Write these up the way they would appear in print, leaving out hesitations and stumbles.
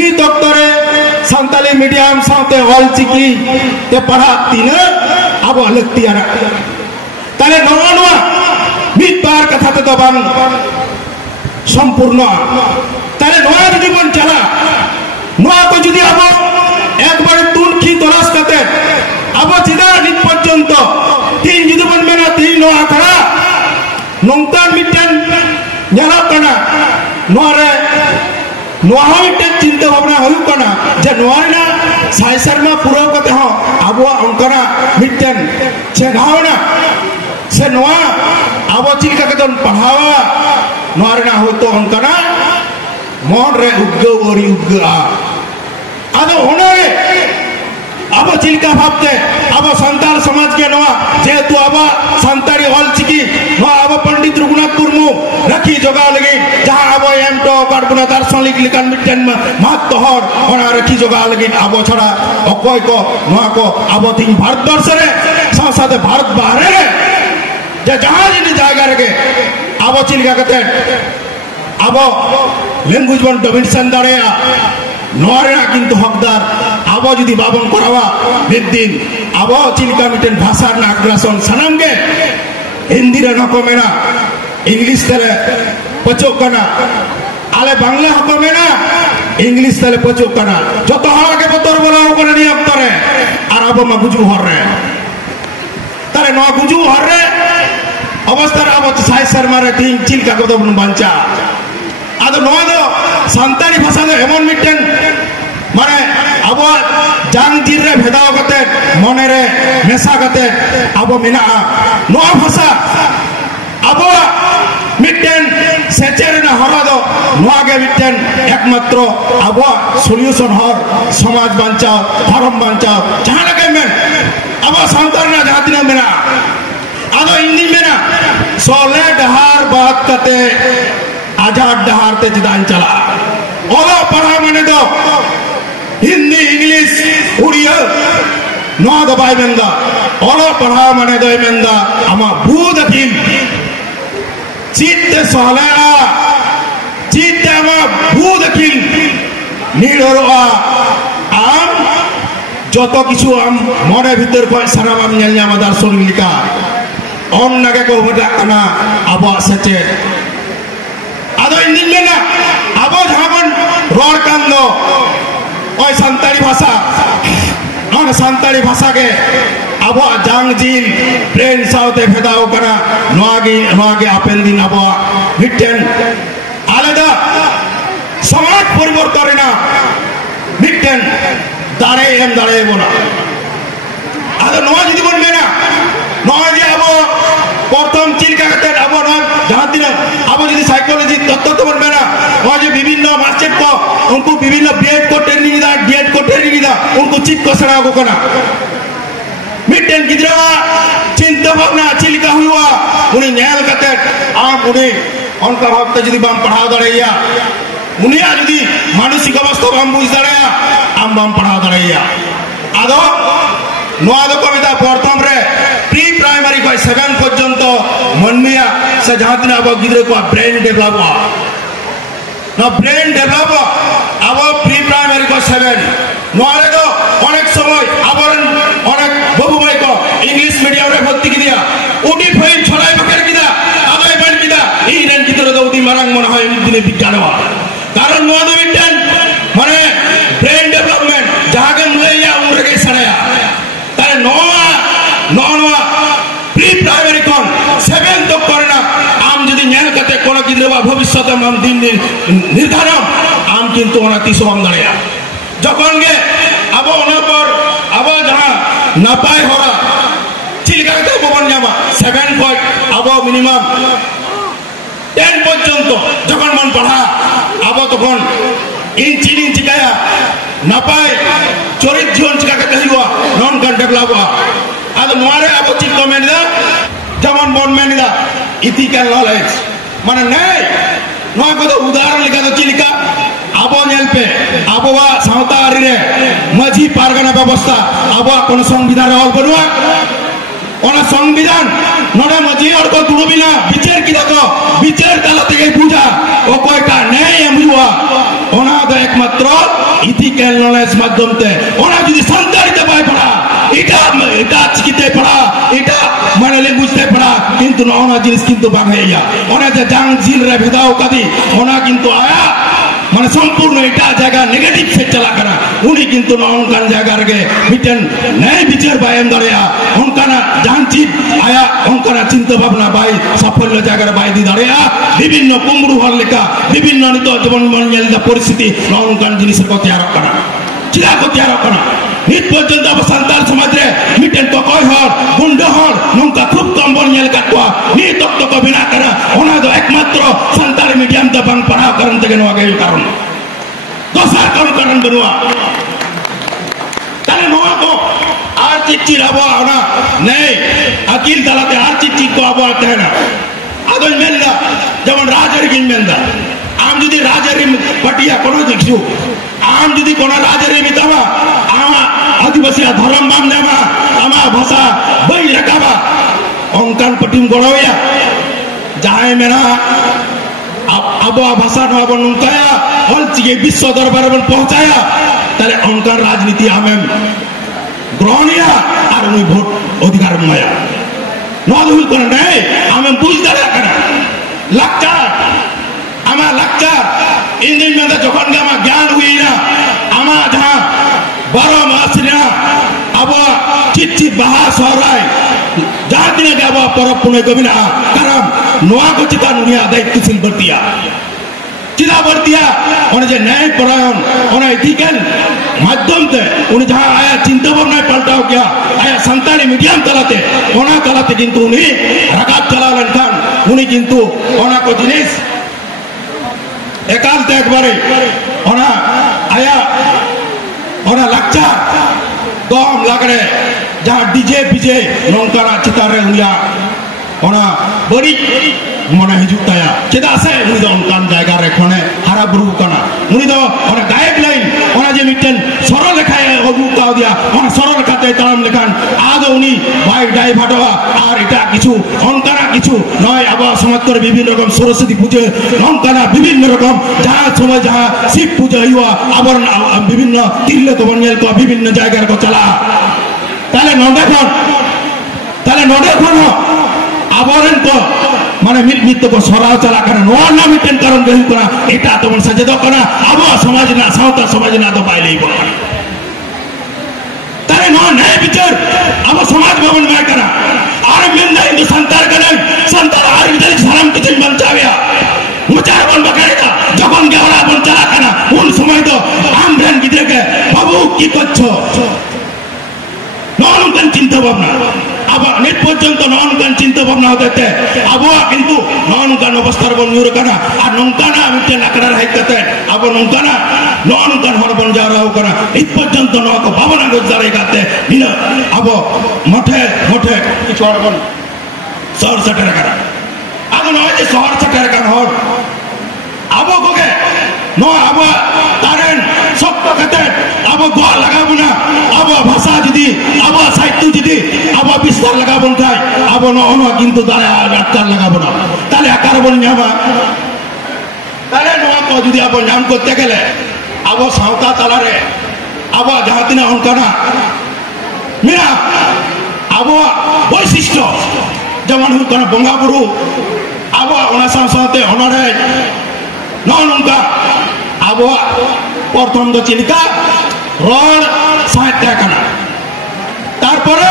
नीत अक्तरे सानताली मीडियम साथे ऑलचिकी ते पढ़ा तीना अब अलगतियारा ताले नवा नवा मीत बार कथा ते दबान संपूर्ण ताले नवा जुदी बन चला नवा को जुदी अब एक बार तुनखी तलाश करते अब चिदा नित पर्यंत तीन जुदी बन मेना तीन नवा करा नोंगतान mitten nyala kana noare noahoi te cinta bhabna hoyu kana je noarna sai sarma pura kate ho abwa onkana mitten cheghauna se noa abo chilka kadon pahhawa noarna hoto onkana mon re ugga ori ugga ado honore abo chilka bhabte abo santal samaj ke noa jehetu aba santari olchiki noa abo pandit raghunath murmu रखी जगह लगी जहाँ अब एमटो carbon दार्शनिक लिखन mitten महत्व हर और रखी जगह लगी अब छड़ा अकोय को नवा को अब तीन भारत वर्ष रे साथ भारत बाहर रे जहाँ जिन जायगा रे अब चिल्का कते अब लैंग्वेज बन डोमिनेशन दाड़ेया नोरेना किंतु हकदार अब जुदी बाबन करावा बेदिन अब चिल्का मिटन भाषा ना अग्रासन सनमगे हिंदी रे नको मेना इंग्लिश तले पचोक कना आले बांग्ला हको मेना इंग्लिश तले पचोक कना जो तो हर के बतर बोला हो कने नियम तरे और अब मा गुजु हर रे तारे नो गुजु हर रे अवस्था अब साई शर्मा रे तीन चिल का को बन बांचा आदो नो दो संतानी भाषा दो एमन मिटन माने अब जांग जिर रे भेदाव कते मने रे मेसा कते अब मेना नो भाषा अब मिटन सेचेरना हरा दो नोआगे मिटन एकमात्र अब सॉल्यूशन हर समाज बांचाओ धर्म बांचाओ जहां लगे में अब संतरना जातिना मेना आदो हिंदी मेना सोले डहार बात करते आजाद डहार ते जिदान चला ओलो पढ़ा मने दो हिंदी इंग्लिश उड़िया नो दबाई मेंदा ओलो पढ़ा मने दो मेंदा अमा भूत अखिल चित्ते सोहला चित्ते मा भूत अखिल नीडरोआ आम जोतो किछु आम मने भीतर को साराम आम नेल ᱧᱟᱢᱟ दार्शनिक लिखा ओन नगे को बटा कना आबो सचे आदो इंदिन लेना आबो जहाबन रोड कान दो ओय संताली भाषा on संताली भाषा के आबो जांगजिल ब्रेन साउते भेदाव कना नोआगे आपेन दिन आबो मिटन आलादा समाज परिवर्तन ना मिटन दारे एम दारे बोला आदो नोआ जदि बन मेना नोआ जे आबो प्रथम चिलका कते आबो न जहां दिन आबो जदि साइकोलॉजी तत्व बन मेना नोआ जे विभिन्न मास्टर को उनको विभिन्न बीएड को ट्रेनिंग दा डीएड को ट्रेनिंग दा उनको चित को सड़ा को कना मिटन गिद्रा चिंता भावना चिलका हुआ उन्हें न्याय कते आम उन्हें उनका भक्त जदि बाम पढ़ा दड़ैया उन्हें जदि मानसिक अवस्था बाम बुझ दड़ैया आम बाम पढ़ा दड़ैया आदो नोआ दो कविता प्रथम रे प्री प्राइमरी को 7 पर्यंत मनमिया से जहां दिन अब गिद्रे को ब्रेन डेवलप ना ब्रेन डेवलप अब प्री प्राइमरी को 7 नोआ रे दो अनेक समय आबरन अनेक बाबू भाई को इंग्लिश मीडियम रे भर्ती किया उडी फाइन छलाई बकर किदा आबाई बन किदा ईरन गिद्रे दो उदी मारंग मन হয় দিনে বিজ্ঞানवा कारण नोआ दो विज्ञान माने ब्रेन डेवलपमेंट जहां के मुलैया उम्र के सड़या तारे नोआ प्री प्राइमरी कोन 7 तक करना आम जदि न्याय कते कोन गिद्रेवा भविष्य आम दिन निर्धारण आम किंतु ओना तीसो आम दड़या जखन गे अब ओना पर अब जहां नापाय होरा चिलका कते बन जामा 7 पॉइंट अब मिनिमाम 10 पर्यंत जखन मन पढ़ा अब तखन इन चिनिन चिकाया नापाय चरित जीवन चिका कते हुआ नॉन कन डेवलप आदो मारे अब चित कमेंट दा जमन बन मेनिदा इथिकल नॉलेज माने नहीं नोआ को उदाहरण लिखा तो चिलिका अब नेलपे आबोवा सावता आरी रे माझी पारगाना व्यवस्था आबो कोन संविधान ऑल बनवा ओना संविधान नोडा माझी और को दुड़बिना विचार की दको विचार ताला तेगे पूजा ओ कोई का नहीं एम हुआ ओना तो एकमात्र ইথিক্যাল নলেজ মাধ্যমতে ওনা যদি সান্তাড়িতে পায় পড়া এটা চিকিতে পড়া এটা মানে ল্যাঙ্গুয়েজতে পড়া কিন্তু ওনা জিনিস কিন্তু বাংলাইয়া ওনা যে জাং জিল রে ভেদাও কাদি ওনা কিন্তু আয়া মানে সম্পূর্ণ এটা জায়গা নেগেটিভ সে চালা করা উনি কিন্তু অনকান জায়গা রে মিটেন ন্যায় বিচার বায়ন দাঁড়িয়া অনকানা জানছি আয়া অনকানা চিন্তা ভাবনা বাই সাফল্য জায়গার বাই দি দাঁড়িয়া বিভিন্ন কুমড়ু হর লেখা বিভিন্ন নিত জীবন পরিস্থিতি অনকান জিনিসের কথা আর করা চিরা কথা আর করা নিত পর্যন্ত আবার সান্তাল সমাজে মিটেন ককয় হর গুন্ড হর নৌকা খুব কম বন নেল কাটুয়া নি তত্ত্ব বিনা করা ওনা তো একমাত্র সান্তাল মিডিয়াম তে বাং পড়াও কারণ থেকে নোয়া গেল কারণ দোসার কারণ বেনুয়া তাহলে নোয়া কো আর চিচির আবহাওয়া ওনা নেই আকিল তালাতে আর চিচির কো আবহাওয়া থাকে না আদল মেলদা যেমন রাজের গিন মেলদা আম যদি রাজের পাটিয়া কোনো কিছু আম যদি কোন রাজের মিতাবা আমা আদিবাসী ধর্ম বাম নেবা আমা ভাষা বই রেখাবা অঙ্কান পটিম গড়াইয়া যাহাই মেনা আবহাওয়া ভাষা নব নুকায়া হল চিকে বিশ্ব দরবার পৌঁছায়া তাহলে অঙ্কান রাজনীতি আমি গ্রহণিয়া আর উনি ভোট অধিকার মায়া নদুল করে নেই আমি বুঝতে রাখা না লাকচার আমার লাকচার ইন্দিন মেয়েদের যখন আমার জ্ঞান হুই না আমার যাহা 12 মাস না আবহাওয়া চিট বাহা সহরায় যার দিনে আবহাওয়া পরব পুনে কবি না কারণ নোয়া को चिता नुनिया दायित्वशील बर्तिया चिता बर्तिया उन्हें जो न्याय परायण उन्हें इथिकल माध्यम से उन्हें जहाँ आया चिंता भावना पलटाव किया आया संतानी मीडियम तलाते किंतु उन्हें रकाब चला लड़कान उन्हें किंतु उन्हें को जिनिस एकाल एक बारे उन्हें आया उन्हें लक्ष्य कम लग रहे जहाँ डीजे बीजे नौकरा चितारे उन्हें उन्हें बड़ी मना हिजुक ताया चेदा से उनी दो अनकान जायगा रे खने हारा बुरु कना उनी दो ओना गाइडलाइन ओना जे मिटन सरल लेखाय अबु काव दिया ओना सरल लेखाते ताम लेखान आदो उनी भाई डाई फाटवा আর এটা কিছু অনকানা কিছু নয় আবার সমাজের বিভিন্ন রকম সরস্বতী পূজা অনকানা বিভিন্ন রকম যাহা সময় যাহা শিব পূজা হইয়া আবার বিভিন্ন তিল্লে তো বনিয়াল কো বিভিন্ন জায়গার কো চালা তাহলে নডে কোন আবরণ তো মানে মিত্র को সরাও চালা করে নোয়া না মিটেন কারণ গহিল করা এটা তো মন সাজে দকনা আবো সমাজ না সাঁওতা সমাজ না তো পাইলেই বল তারে নো ন্যায় বিচার আবো সমাজ ভবন में करा আর মেন্দা হিন্দু संतार আর বিদাল সালাম কিছু বঞ্চাবিয়া মুচার বল বকাইদা যখন গেওলা বল চালা কানা উন সময় তো আমরেন গিদরেকে বাবু কি করছো ননকান চিন্তা ভাবনা আবার নেট পর্যন্ত ননকান চিন্তা ভাবনা হতে আবহাওয়া কিন্তু ননকান অবস্থার বন নিউর কানা আর নঙ্কানা মিটে লাকড়ার হাইতে আবার ননকান হরবন যারাও করা এই পর্যন্ত নক ভাবনা গোজারে গাতে নিন আবো মঠে কিছু হরবন শহর সেটার কানা আবার নয় যে শহর সেটার কান হর আবো কোকে ন আবো তারেন সত্য খেতে আবো গোয়া লাগাবো না আবো ভাষা যদি আবো সাহিত্য যদি আবো বিস্তার লাগাবো খাই আবো ন কিন্তু তারা আকার লাগাবো না তাহলে আকার বল যাবা তাহলে নোয়া তো যদি আবো নাম করতে গেলে আবো সাঁওতা তালারে আবো যাহা দিনা অনকানা মিনা আবো বৈশিষ্ট্য যেমন হুকনা বঙ্গা বুড়ু আবো ওনা সাথে অনারে ননকা আবো প্রথম তো চিলিকা রণ সাহিত্য কানা তারপরে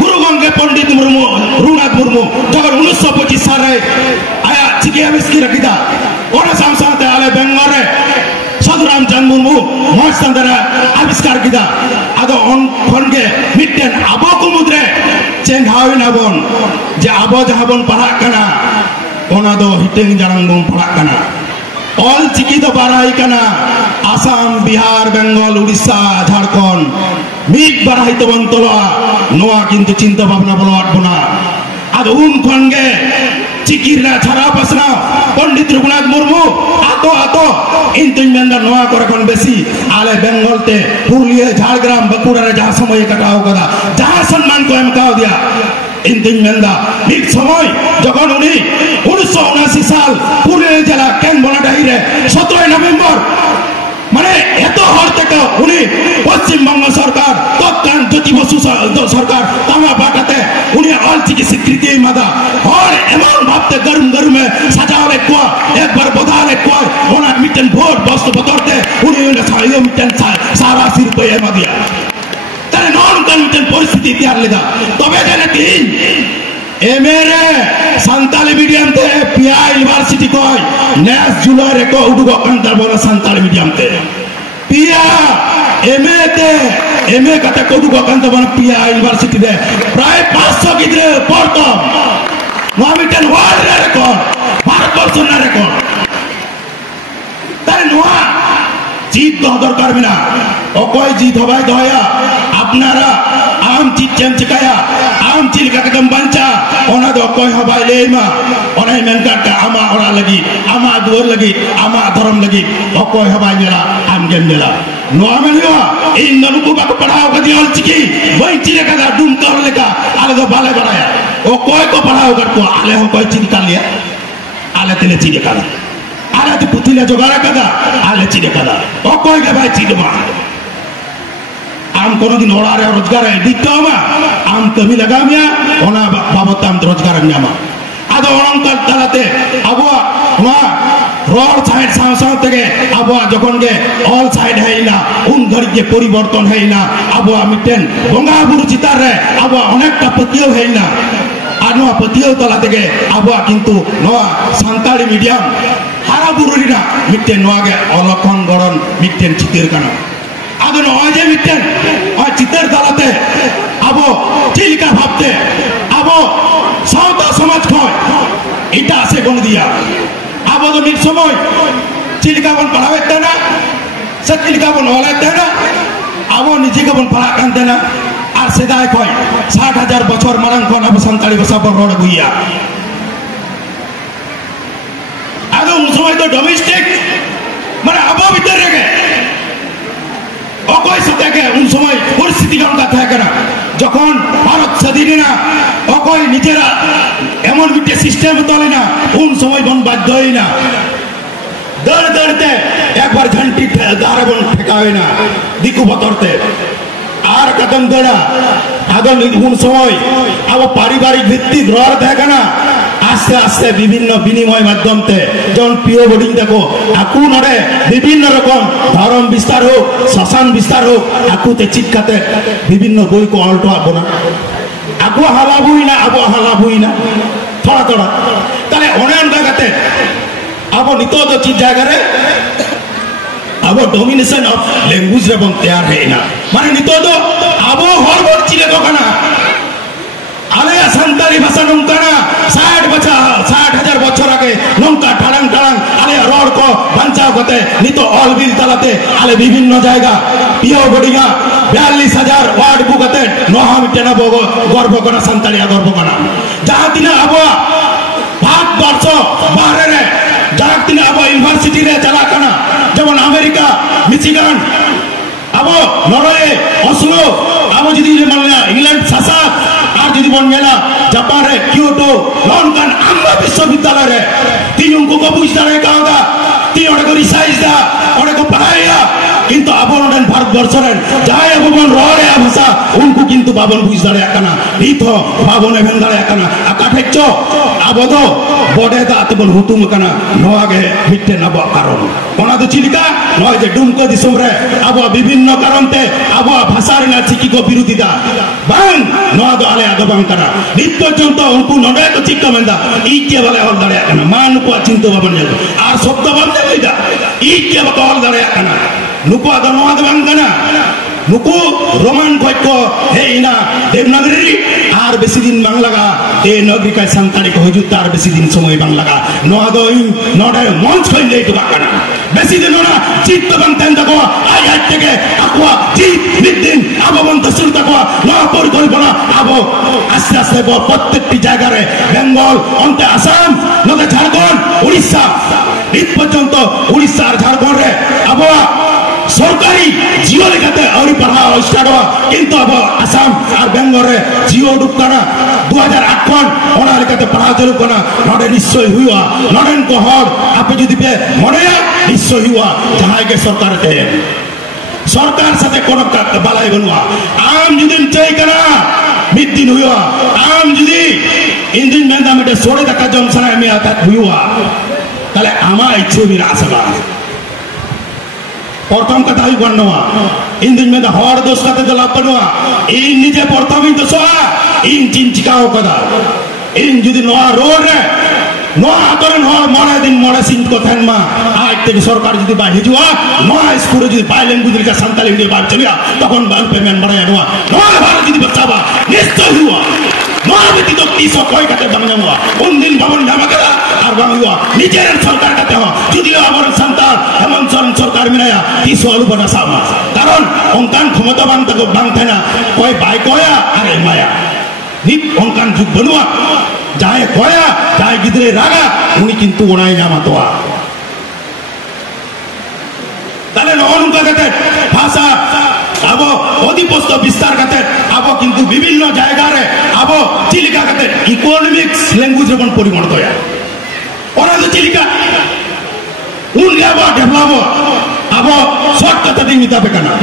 গুরু গঙ্গে পণ্ডিত মুর্মু রঘুনাথ মুর্মু যখন 1925 সালে আয়া চিকি আবিষ্কার রাখিদা ওনা সাথে আলে বেঙ্গলে সাধুরাম চাঁদ মুর্মু মহাস্তান্তরা আবিষ্কার কিদা আদো অন ফনকে মিটেন আবো কুমুদ্রে চেন হাওই নাবন যে আবো যাহাবন পড়াক কানা ওনা দো হিটেং জারাং বন পড়াক কানা অল চিকি তো বাড়াই কানা আসাম বিহার বেঙ্গল উড়িষ্যা ঝাড়খণ্ড মিট বাড়াই তো বন্তলা নোয়া কিন্তু চিন্তা ভাবনা বলো আটবো না আর উন খনগে চিকির না ছাড়া পাসনা পণ্ডিত রঘুনাথ মুর্মু আতো ইন্তুন মেন্দা নোয়া করে কোন বেশি আলে বেঙ্গলতে পুরুলিয়া ঝাড়গ্রাম বাঁকুড়ারে যা সময় কাটাও কথা যা সম্মান को हम কাও দিয়া ইন্তুন মেন্দা ঠিক সময় যখন উনি 1979 সাল পুরুলিয়া জেলা ক্যান বনাডাহিরে 17 নভেম্বর মানে এত হর থেকে উনি পশ্চিমবঙ্গ সরকার তৎকালীন জ্যোতি বসু সরকার তামা বাটাতে উনি অলচিকি স্বীকৃতি মাदा और एमन भाबते गरम गरम सजावले को एक बार बधाले को ओना मिटन भोट बस्त बतरते उनी उना सायो मिटन सारा सिर पे एमा दिया तारे नॉन कन्विटन परिस्थिति तैयार लेदा तबे जाने तीन एमएरे संताली मीडियम ते पिया यूनिवर्सिटी को नेस जुलाई रे को उडुगो अंतर बोला संताली मीडियम ते पिया एमए ते एमए कते को उडुगो अंतर बोला पिया यूनिवर्सिटी दे प्राय 500 गिद्रे पढ़तो नॉमिटन वर्ल्ड रेकॉर्ड भारत वर्ष ना रेकॉर्ड तारे नोआ जीत दो दरकार बिना ओकोई जीत हबाई दोया अपनारा आम जीत चेम चिकाया आम चिल का कदम बंचा ओना दो कोई हबाई लेमा ओना मेनका का आमा ओरा लगी आमा दुर लगी आमा धर्म लगी ओकोई हबाई नेला आम गेम नेला नोआ में लियो इन ननुकु बाको पढ़ाओ कदी ऑल चिकी वही चिले का डूम कर लेका आले दो बाले बनाया ओ कोई को पढ़ाओ कर को आले हो कोई चिंता लिया आले तेले चिले का आले तो पुतिले जोगाड़ा कदा आले चिले कदा ओ कोई के भाई चिले मा आम कोनो दिन ओरारे रोजगार है दिक्तो मा आम कमी लगा मिया ओना बाबत आम रोजगार न्यामा आदो ओरम तलाते अबुआ मा रोड साइड साव तके अबुआ जखन के ऑल साइड है ना उन घड़ी के परिवर्तन है ना अबुआ मिटेन बंगा बुरु चितार रे अबुआ अनेक ता पतियो है ना आनो पतियो तला तके अबुआ किंतु नोआ संताली मीडियम हारा बुरुरिना मिटेन नोआ के अलखन गड़न मिटेन चितिर काना आदो नोआ जे मिटेन आ चितर तलाते अबो चिलका भाबते अबो सावता समाज खय इटा से गुण दिया अब तो मिट समय चिलिका बन पढ़ावे तेना सब चिलिका बन होले तेना अब निजे के बन पढ़ा कान तेना आर सेदाय खय 60,000 बछर मारंग कोन अब संताली भाषा पर रोड गुइया आदो उन समय तो डोमेस्टिक माने अब भीतर रे অকয় সতেকে উন সময় পরিস্থিতি গঙ্গা থাকে না যখন ভারত স্বাধীন না অকয় নিজেরা এমন মিটে সিস্টেম তলে না উন সময় বন বাধ্য হয় না দড় দড়তে একবার ঘন্টি দাঁড়ে বন ঠেকাবে না দিকু বতরতে আর কদম দড়া আদম উন সময় আবো পারিবারিক ভিত্তিক রর থাকে না आस्ते आस्ते विभिन्न विनिमय माध्यमते जौन पिओ बोर्डिंग देखो आकु नरे विभिन्न रकम धर्म विस्तार हो शासन विस्तार हो आकुते चिटकाते विभिन्न बोई को अल्टो आबोना आकु हाला बुइना आबो हाला बुइना थोड़ा थोड़ा ताले ओनेन दागाते आबो नितो तो चीज जागा रे आबो डोमिनेशन ऑफ लैंग्वेज रे बन तैयार है ना माने नितो तो आबो हर बोल चिले को कना आले संताली भाषा नंकाना 60,000 बच्चों आगे नंका टालांग टालांग आले रोड को बंचाव करते नहीं तो ऑल बिल तलाते आले विभिन्न जाएगा पियो बड़िया 42,000 वार्ड बुकते नोहा मिटेना बोगो गर्भ करना संतालिया गर्भ करना जहाँ तिना अब भाग वर्ष बाहर रे जहाँ तिना अब यूनिवर्सिटी रे चला करना जब अमेरिका मिशिगन अब नॉर्वे ओस्लो अब जिदी मानना इंग्लैंड सासा आज जिदी बन मेला जापान रे क्योटो लंदन आम्बा विश्वविद्यालय रे तीन उनको को पूछता रहे कहाँ तीन औरत को रिसाइज दा औरत को पढ़ाया किंतु अबोन डन भारत वर्ष रे जाए अबोन रोडे भाषा उनको किंतु बाबन पूछता रहे कना इतो बाबन एवेंदा रहे कना अकाठेचो अबोदो बड़े दा अतबन हुतुम कना नोआगे मिट्टे नबा कारण ओना तो चिलिका नय जे डुमको दिसम रे अब विभिन्न कारणते अब भाषा रे ना चिकी को विरोधिता बांग नोआ दो आले आदो बांग कना नित पर्यंत उनको नडे तो चिक्का मंदा इके वाले हल दड़े कना मान को चिंतो बाबन ने आर शब्द बाबन ने दा इके बको हल दड़े कना नुको आदो नोआ दो बांग कना नुको रोमान को हे इना देवनागरी आर बेसी दिन बांग लगा ए नगरी का संताली को हुजु तार बेसी दिन समय बांग लगा नोआ दो नडे मंच फैल दे तो बाकना बेसी दिन ना चित्त बांग तेन तको आय आज থেকে আকwa চিত নিদিন আববন্ত শুরু তকো না পরিকল্পনা আবো আস্তে আস্তে প্রত্যেকটি জায়গায় বেঙ্গল অন্তে আসাম নতে ঝাড়খণ্ড উড়িষ্যা এই পর্যন্ত উড়িষ্যা আর ঝাড়খণ্ড রে আবো सरकारी जियो लेखाते अवरी पढ़ाओ स्टार्ट हुआ किंतु अब आसाम और बेंगल रे जियो उडुक कना 2008 खन ओना लेखाते पढ़ा चालू कना नडे निश्चय हुआ नडेन को हर आपे जुदी पे मनेया निश्चय हुआ जहां के सरकार ते सरकार साथे कोनो बालाई बनुआ आम जुदी चाय कना मिद दिन हुआ आम जुदी इंदिन मेंदा मेटे सोड़े तक जम सना में आता हुआ ताले आमा इच्छे भी रासबा प्रथम कथा हुई बनवा इंदिन मेंदा हर दोष कते जला बनवा इन निजे प्रथम इन दोसवा इन चिंचिकाओ कदा इन जुदी नोआ रोड रे नोआ आतरन हर मरे दिन मरे सिंह को थनमा आज तक सरकार जुदी बा हिजुआ नोआ स्कूल जुदी बाय लैंग्वेज रे संताली इंडिया बात चलिया तखन बाल पेमेंट मरे नोआ नोआ भारत जुदी बचाबा निश्चय हुआ नोआ बेटी तो 30 कोई कते बंगना हुआ उन दिन भवन जमा करा और बंग हुआ निजेर सरकार कते हो जुदी आवर संतान हेमंत सोरेन सरकार मिलाया 30 आलू बना सामा कारण ओंकान क्षमता बांग तक बांग थेना कोई बाय कोया अरे माया नित ओंकान जुग बनुआ जाए कोया जाए गिदरे रागा उनी किंतु ओनाय नामातोआ ताले नौनुका कते भाषा आबो अधिपस्त विस्तार कते आबो किंतु विभिन्न जायगा रे आबो चिलिका कते इकोनॉमिक्स लैंग्वेज रे बन परिवर्तन होया ओना तो चिलिका उन गाबो डेवलप आबो शॉर्ट कते दिमिता बेकना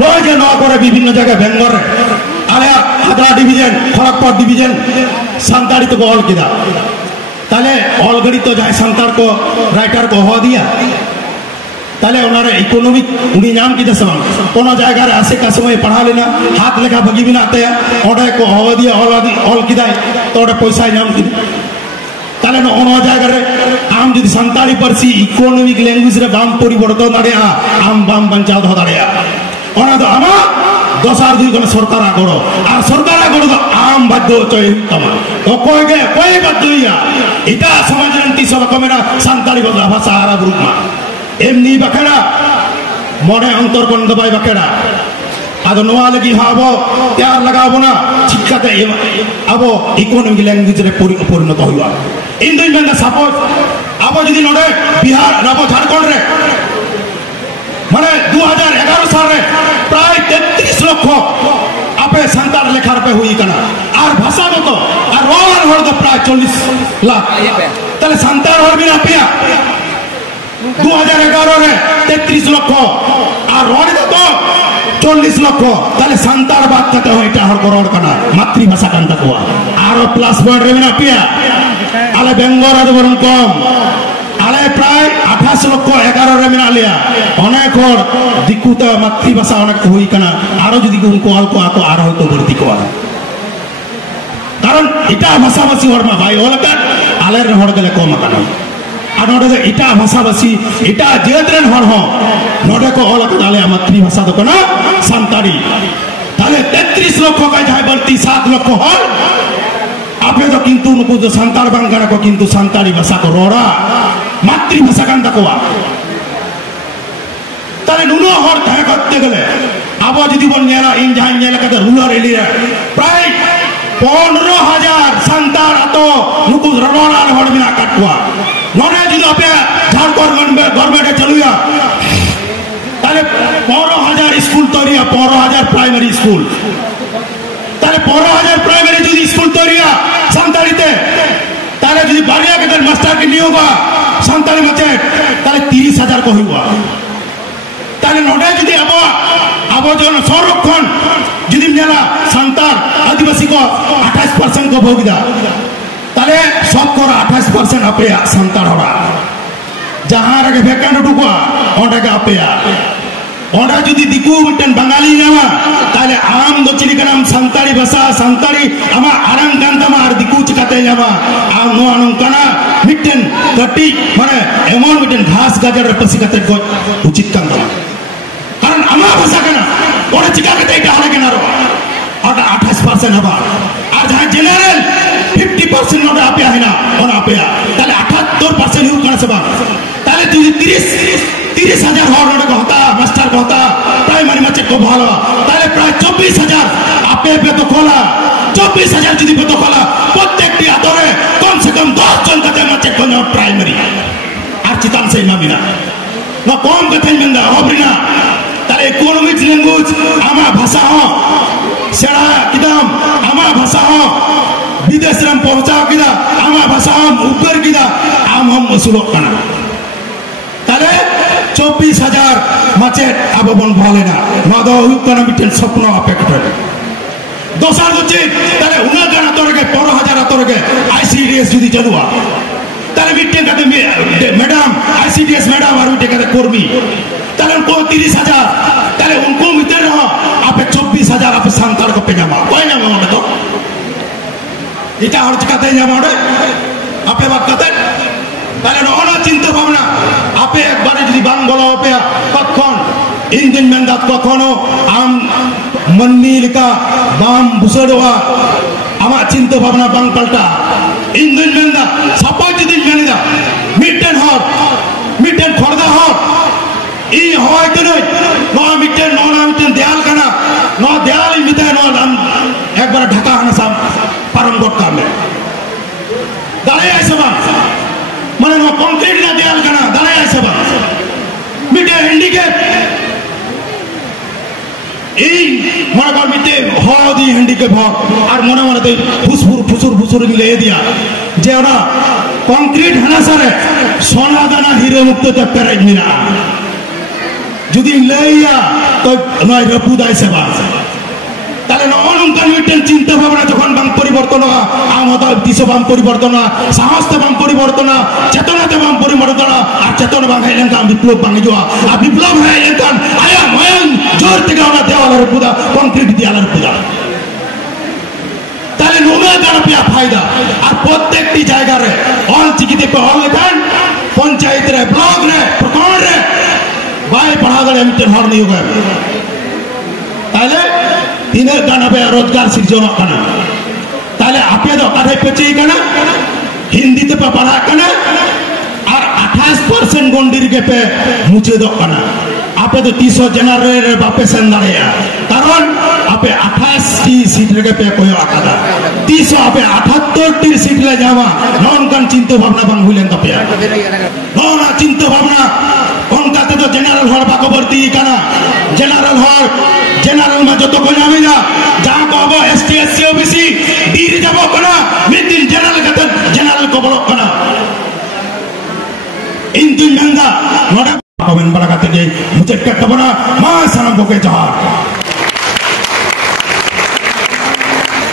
लोय जे न करे विभिन्न जगह बेंगल रे आले हादरा डिवीजन खड़गपुर डिवीजन संताड़ी तो ऑल किदा ताले ऑलरेडी तो जाए संताड़ को राइटर को हो दिया ताले उनारे इकोनॉमिक उनी नाम की दसवां कोनो जायगा रे आसे का समय पढ़ा लेना हाथ लेखा भगी बिना आते ओडे को हो दिया ऑल किदा तो ओडे पैसा नाम की ताले न ओनो जायगा रे आम जदि संताड़ी परसी इकोनॉमिक लैंग्वेज रे बाम परिवर्तन दाड़िया आम बाम पंचायत हो दाड़िया ओना तो आमा दसार दुई कोन सरकार आगड़ो और सरकार आगड़ो तो आम बाध्य चय तमा तो कोई बाध्यया इटा समाज रंती सब कमेना संताड़ी भाषा आरा ग्रुपमा एमनी बकेड़ा मने अंतर कोन दबाई बकेड़ा आदो नोआ लगी हाबो त्यार लगाबो ना चिक्काते आबो इकोनॉमिक लैंग्वेज रे परिणत होइबा इन दिन में सपोज आबो जदि नडे बिहार आबो झारखंड रे माने 2011 साल रे प्राय 33 लाख आपे संतान लेखार पे हुई कना और भाषा मतो और रोहन हर तो प्राय 40 लाख तले संतान हर बिना पिया 2011 रे 33 लाख और रोहन तो 40 लाख तले संतान बात करते हो इटा हर करोड़ कना मातृभाषा कान तकवा और प्लस पॉइंट रे बिना पिया आले बेंगल आदि बरन कम आले प्राय 28 लाख 11 रे बिना लिया अनेक हर दिकुता मातृभाषा अनेक हुई कना आरो जदि उनको आल को आको आरो तो बढ़ती को कारण इटा भाषा भाषी हर मा भाई ओलका आले रे हर गले कम कना और नोडे इटा भाषा भाषी इटा जेद्रेन हर हो नोडे को ओलका आले मातृभाषा तो कना संताड़ी ताले 33 लाख का जाय बढ़ती 7 लाख हर आपे तो किंतु नुकु जो संताड़ बांगना को किंतु संताड़ी भाषा को रोड़ा मातृभाषा कान तकवा ताले नुनो हर थाय करते गले आबो जदि बन नेला इन जहां नेला कते रूरल एरिया प्राय 15000 संताड़ आतो नुकु रोड़ा हर बिना काटवा नोने जदि आपे झारखंड गवर्नमेंट चलुया ताले 15000 स्कूल तोरिया 15000 प्राइमरी स्कूल ताले 15000 प्राइमरी जदि स्कूल तोरिया संताड़ीते ताले जदि बारिया के मास्टर के नियोग संताड़ी मचे ताले 30000 को हुआ ताले नोडे जदि अब जो संरक्षण जदि नेला संतान आदिवासी को 28% को भोगदा ताले सब को 28% अपेया संतान होड़ा जहां रे वैकेंट डुकवा ओंडे का अपेया ओंडा जदि दिकु मिटन बंगाली नामा ताले आम दो चिली कनाम संताड़ी भाषा संताड़ी आमा आराम कांतमा और दिकु चिकाते नामा आम नो आनम कना मिटन कटी माने एमन मिटन घास गाजर पसी कते को उचित कांतमा कारण आमा भाषा कना ओडे चिका कते इटा हरे केना रो और 28% हबा और जहां जनरल 50% नोडे आपिया है ना और आपिया ताले 78% हु कना सबा ताले 30,000 हर नोडे को होता मास्टर को होता प्राइमरी मचे को भालो ताले प्राय 24,000 आपे पे तो खोला 24,000 जदि पे तो खोला प्रत्येकटी आतरे कम से कम 10 जन कते मचे को प्राइमरी और चितान से ना बिना no kom kathain menda hobrina tale economics language ama bhasha ho sera kidam ama bhasha ho বিদেশ ram পৌঁছাও কিনা ama bhasha ho upar kida am hom masulok kana tale 24000 macet abon bole na no do huyuk kana miten swapno apekta দোসার হচ্ছে তাহলে 19000 তরকে 15000 তরকে ICDS যদি চালুয়া তাহলে মিটে কাতে madam ICDS madam আর মিটে কাতে কর্মী তাহলে উनको 30000 তাহলে उनको मिटे रहो आपे 24000 आपे सांतार को पेजामा कोई ना मामा तो এটা আর কাতে জামা রে আপে বাক কাতে তাহলে নন চিন্তা ভাবনা আপে একবারে যদি বাং বলা আপে কখন ইঞ্জিন মেন্দাত কখনো আম মন্নিলকা বাম বুসড়োয়া আমার চিন্তা ভাবনা বাং পাল্টা ইঞ্জিন মেন্দা সাপোজ যদি মেন্দা মিটেন হট মিটেন খড়দা হট এই হয় তো নয় নয় মিটেন নয় মিটেন দেয়াল কানা নয় দেয়াল মিটায় নয় একবার ঢাকা হানাসাম পারম করতাম দাঁড়ায় আছে বা মানে নয় কংক্রিট না দেয়াল কানা দাঁড়ায় আছে বা মিটে হ্যান্ডিক্যাপ এই মনে কর মিটে হদি হ্যান্ডিক্যাপ হ আর মনে মনে তো ফুসফুর ফুসুর ফুসুর মিলে দিয়া যে ওরা কংক্রিট হানাসারে সোনা দানা হিরে মুক্ত পেরাই মিনা যদি লইয়া তো নয় রপুদাই সেবা তাহলে অনন্তন মিটেন চিন্তা ভাবনা যখন বাং পরিবর্তন হয় আমতা দিশ বাং পরিবর্তন হয় সাহস বাং পরিবর্তন হয় চেতনাতে বাং পরিবর্তন হয় আর চেতনা বাং হাইলেন কাম বিপ্লব বাং যাওয়া আর বিপ্লব হাইলেন কাম আয়া ময়ন জোর থেকে আমরা দেওয়ালের পুদা কংক্রিট দেওয়ালের পুদা তাহলে নোনা জানাপিয়া ফায়দা আর প্রত্যেকটি জায়গায় অল চিকিতে অল লেখান পঞ্চায়েত রে ব্লক রে প্রখণ্ড রে বাই পড়া গেলে মিটেন হর নিয়োগ তাহলে দিনের গানাবে রোজগার সৃজন কানা তাহলে আপে তো কাঠাই পেঁচে কানা হিন্দিতে পড়া কানা আর 28% গন্ডির গেপে মুছে দো কানা আপে তো 300 জেনারেল বাপে সেন দাঁড়িয়া কারণ আপে 28টি সিট রেগে পে কয় আকাদা 300 আপে 78টি সিট লে যাওয়া নন কান চিন্তা ভাবনা বাং হইলেন তপে নন চিন্তা ভাবনা অনকাতে তো জেনারেল হর বাকবর্তী কানা জেনারেল হর জেনারেল মা যত কোন আমি না যা কব এসটি এসসি ওবিসি ডির যাব কোনা মিদিন জেনারেল কাতে জেনারেল কবল কোনা ইনদিন গঙ্গা নড়া কমেন বড় কাতে যে মুঝে কতবনা মা সালাম বকে জহার